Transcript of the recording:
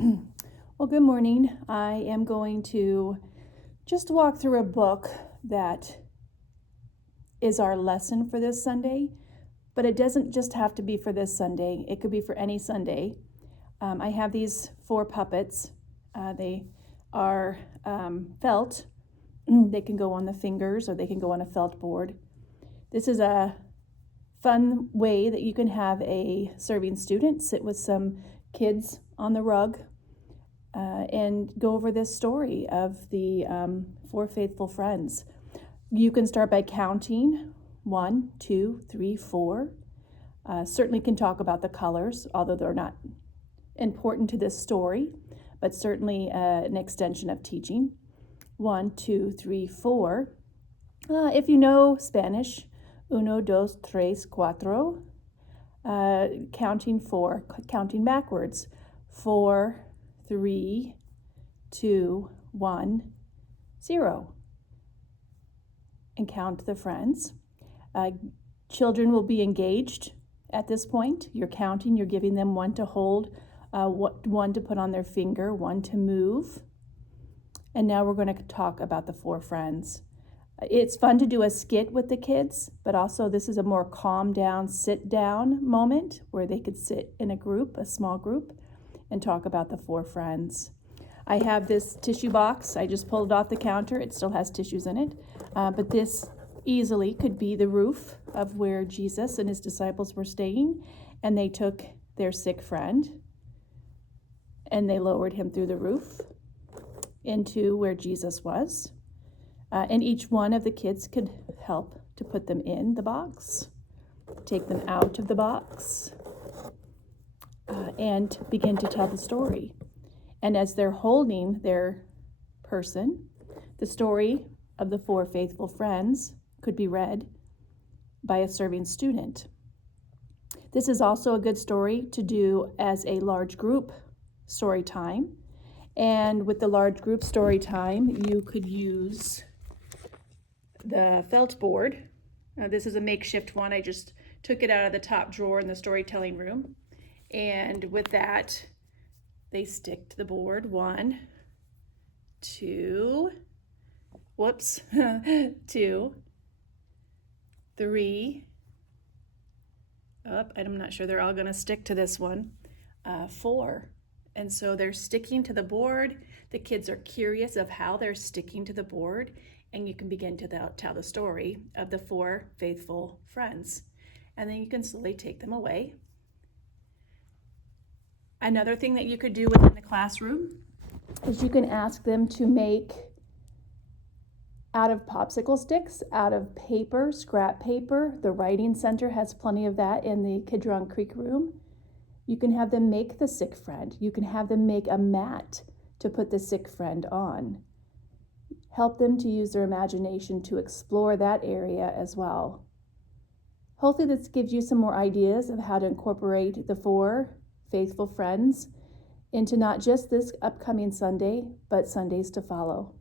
Well, good morning. I am going to just walk through a book that is our lesson for this Sunday, but it doesn't just have to be for this Sunday. It could be for any Sunday. I have these 4 puppets. They are felt. They can go on the fingers or they can go on a felt board. This is a fun way that you can have a serving student sit with some kids on the rug and go over this story of the 4 faithful friends. You can start by counting 1, 2, 3, 4. Certainly can talk about the colors, although they're not important to this story, but certainly an extension of teaching. 1, 2, 3, 4. If you know Spanish, 1, 2, 3, 4. Counting 4, counting backwards. 4, 3, 2, 1, 0. And count the friends. Children will be engaged at this point. You're counting, you're giving them 1 to hold, 1 to put on their finger, 1 to move. And now we're going to talk about the 4 friends. It's fun to do a skit with the kids, but also this is a more calm down, sit down moment where they could sit in a group, a small group, and talk about the 4 friends. I have this tissue box. I just pulled it off the counter. It still has tissues in it, but this easily could be the roof of where Jesus and his disciples were staying, and they took their sick friend and they lowered him through the roof into where Jesus was. And each one of the kids could help to put them in the box, take them out of the box, and begin to tell the story. And as they're holding their person, the story of the 4 faithful friends could be read by a serving student. This is also a good story to do as a large group story time. And with the large group story time, you could use the felt board. This is a makeshift one. I just took it out of the top drawer in the storytelling room. And with that, they stick to the board. 1, 2, 2, 3. I'm not sure they're all going to stick to this one. 4. And so they're sticking to the board. The kids are curious of how they're sticking to the board, and you can begin to tell the story of the 4 faithful friends. And then you can slowly take them away. Another thing that you could do within the classroom is you can ask them to make, out of popsicle sticks, out of paper, scrap paper. The Writing Center has plenty of that in the Kidron Creek room. You can have them make the sick friend. You can have them make a mat to put the sick friend on. Help them to use their imagination to explore that area as well. Hopefully this gives you some more ideas of how to incorporate the 4 faithful friends into not just this upcoming Sunday, but Sundays to follow.